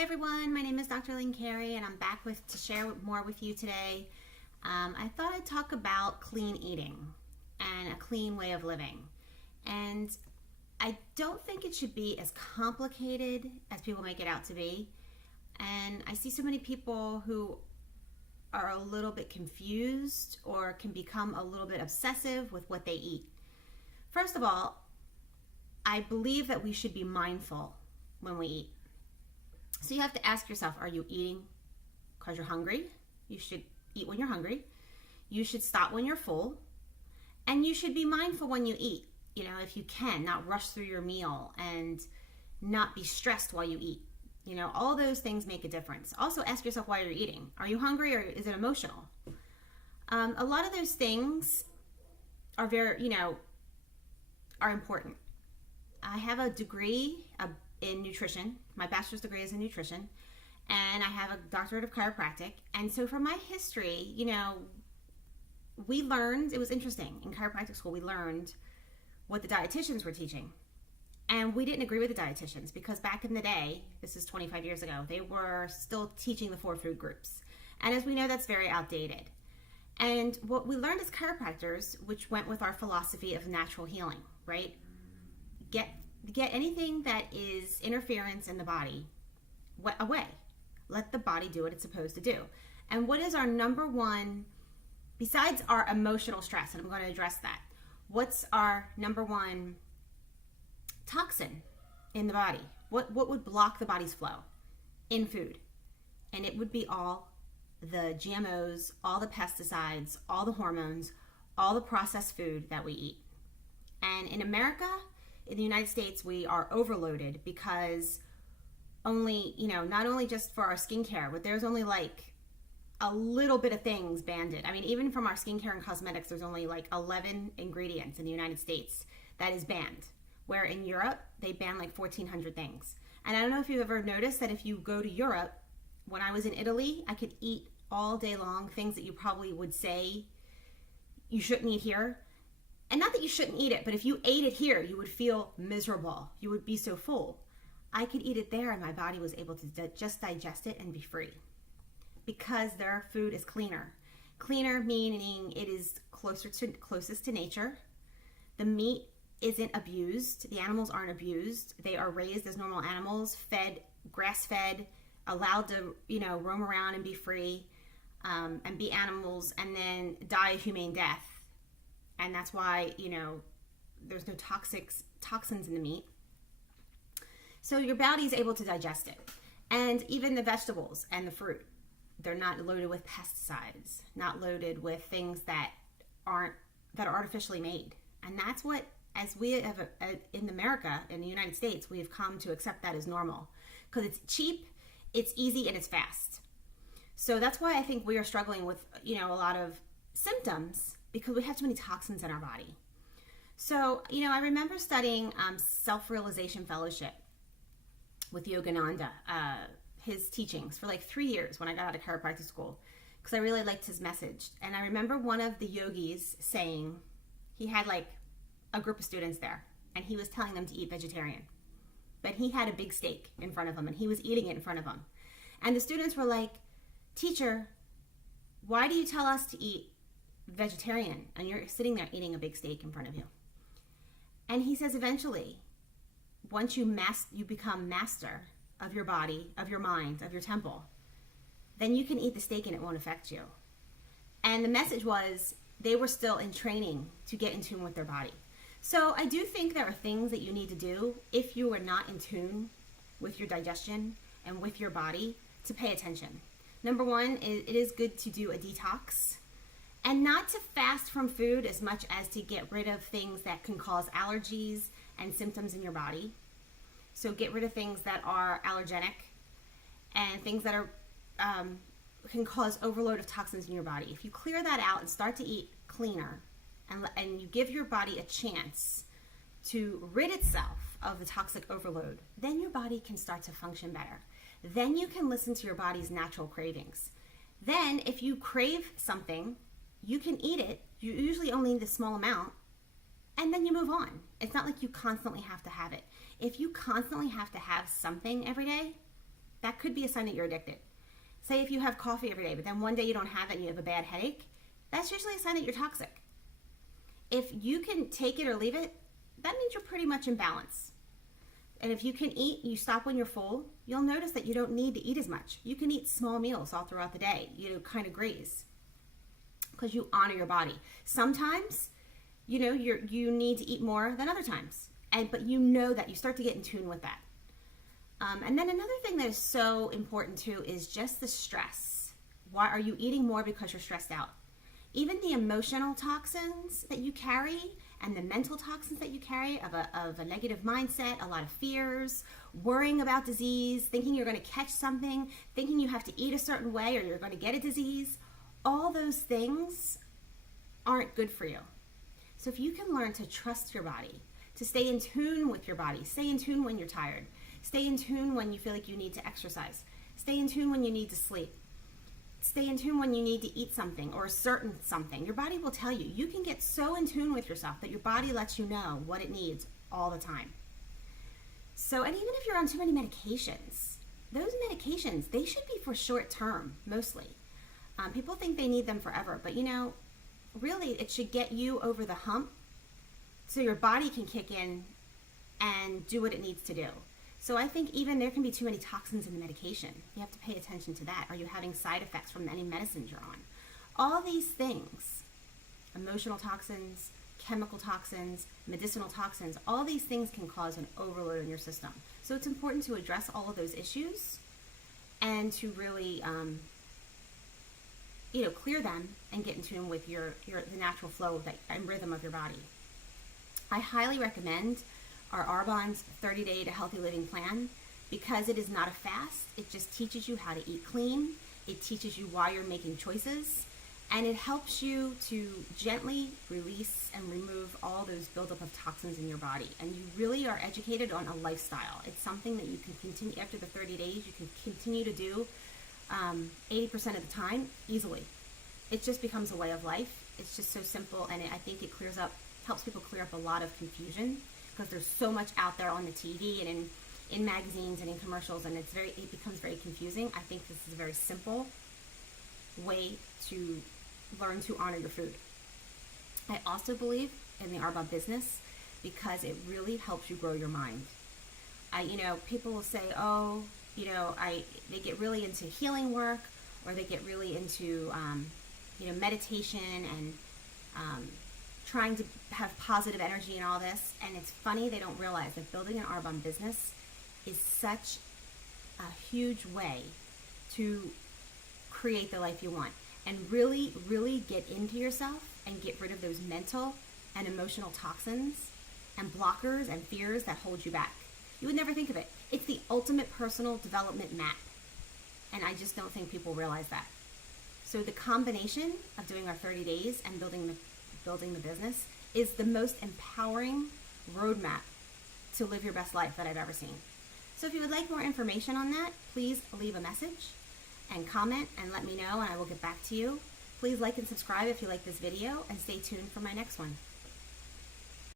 Hi everyone, my name is Dr. Lynn Carey and I'm back to share more with you today. I thought I'd talk about clean eating and a clean way of living. And I don't think it should be as complicated as people make it out to be. And I see so many people who are a little bit confused or can become a little bit obsessive with what they eat. First of all, I believe that we should be mindful when we eat. So you have to ask yourself, are you eating because you're hungry? You should eat when you're hungry. You should stop when you're full. And you should be mindful when you eat. You know, if you can, not rush through your meal and not be stressed while you eat. You know, all those things make a difference. Also ask yourself why you're eating. Are you hungry or is it emotional? A lot of those things are are important. I have a degree in nutrition. My bachelor's degree is in nutrition, and I have a doctorate of chiropractic. And so from my history, we learned, it was interesting. In chiropractic school, we learned what the dietitians were teaching. And we didn't agree with the dietitians because back in the day, this is 25 years ago, they were still teaching the 4 food groups. And as we know, that's very outdated. And what we learned as chiropractors, which went with our philosophy of natural healing, right? Get anything that is interference in the body away. Let the body do what it's supposed to do. And what is our number one, besides our emotional stress, and I'm going to address that, what's our number one toxin in the body? What would block the body's flow in food? And it would be all the GMOs, all the pesticides, all the hormones, all the processed food that we eat. And in America, in the United States, we are overloaded because not only just for our skincare, but there's only like a little bit of things banned. I mean, even from our skincare and cosmetics, there's only like 11 ingredients in the United States that is banned, where in Europe, they ban like 1,400 things. And I don't know if you've ever noticed that if you go to Europe, when I was in Italy, I could eat all day long things that you probably would say you shouldn't eat here. And not that you shouldn't eat it, but if you ate it here, you would feel miserable. You would be so full. I could eat it there and my body was able to just digest it and be free because their food is cleaner. Cleaner meaning it is closest to nature. The meat isn't abused. The animals aren't abused. They are raised as normal animals, fed, grass-fed, allowed to, roam around and be free and be animals and then die a humane death. And that's why, there's no toxins in the meat. So your body is able to digest it. And even the vegetables and the fruit, they're not loaded with pesticides, not loaded with things that are artificially made. And that's what, as we have in America, in the United States, we have come to accept that as normal. Because it's cheap, it's easy, and it's fast. So that's why I think we are struggling with, a lot of symptoms because we have too many toxins in our body. So, I remember studying self-realization fellowship with Yogananda, his teachings for like 3 years when I got out of chiropractic school because I really liked his message. And I remember one of the yogis saying, he had like a group of students there and he was telling them to eat vegetarian. But he had a big steak in front of him and he was eating it in front of them. And the students were like, "Teacher, why do you tell us to eat vegetarian and you're sitting there eating a big steak in front of you?" And he says eventually, once you become master of your body, of your mind, of your temple, then you can eat the steak and it won't affect you. And the message was they were still in training to get in tune with their body. So I do think there are things that you need to do if you are not in tune with your digestion and with your body to pay attention. Number one, it is good to do a detox. And not to fast from food as much as to get rid of things that can cause allergies and symptoms in your body. So get rid of things that are allergenic and things that are can cause overload of toxins in your body. If you clear that out and start to eat cleaner and you give your body a chance to rid itself of the toxic overload, then your body can start to function better. Then you can listen to your body's natural cravings. Then if you crave something, you can eat it. You usually only need a small amount, and then you move on. It's not like you constantly have to have it. If you constantly have to have something every day, that could be a sign that you're addicted. Say if you have coffee every day, but then one day you don't have it and you have a bad headache, that's usually a sign that you're toxic. If you can take it or leave it, that means you're pretty much in balance. And if you can eat, you stop when you're full, you'll notice that you don't need to eat as much. You can eat small meals all throughout the day, kind of graze, because you honor your body. Sometimes, you need to eat more than other times, but that you start to get in tune with that. And then another thing that is so important too is just the stress. Why are you eating more? Because you're stressed out. Even the emotional toxins that you carry and the mental toxins that you carry of a negative mindset, a lot of fears, worrying about disease, thinking you're going to catch something, thinking you have to eat a certain way or you're going to get a disease, all those things aren't good for you. So if you can learn to trust your body, to stay in tune with your body, stay in tune when you're tired, stay in tune when you feel like you need to exercise, stay in tune when you need to sleep, stay in tune when you need to eat something or a certain something. Your body will tell you. You can get so in tune with yourself that your body lets you know what it needs all the time. So, and even if you're on too many medications, those medications, they should be for short term, mostly. People think they need them forever, but really it should get you over the hump so your body can kick in and do what it needs to do. So I think even there can be too many toxins in the medication. You have to pay attention to that. Are you having side effects from any medicines you're on? All these things, emotional toxins, chemical toxins, medicinal toxins, all these things can cause an overload in your system. So it's important to address all of those issues and to really, clear them and get in tune with the natural flow and rhythm of your body. I highly recommend our Arbonne's 30-day to healthy living plan because it is not a fast. It just teaches you how to eat clean. It teaches you why you're making choices, and it helps you to gently release and remove all those buildup of toxins in your body. And you really are educated on a lifestyle. It's something that you can continue after the 30 days. You can continue to do 80% of the time easily. It just becomes a way of life. It's just so simple, and I think it helps people clear up a lot of confusion because there's so much out there on the TV and in magazines and in commercials, and it becomes very confusing. I think this is a very simple way to learn to honor your food. I also believe in the Arbonne business because it really helps you grow your mind. People will say, they get really into healing work, or they get really into, meditation and trying to have positive energy and all this. And it's funny, they don't realize that building an Arbonne business is such a huge way to create the life you want and really, really get into yourself and get rid of those mental and emotional toxins and blockers and fears that hold you back. You would never think of it. It's the ultimate personal development map. And I just don't think people realize that. So the combination of doing our 30 days and building the business is the most empowering roadmap to live your best life that I've ever seen. So if you would like more information on that, please leave a message and comment and let me know, and I will get back to you. Please like and subscribe if you like this video, and stay tuned for my next one.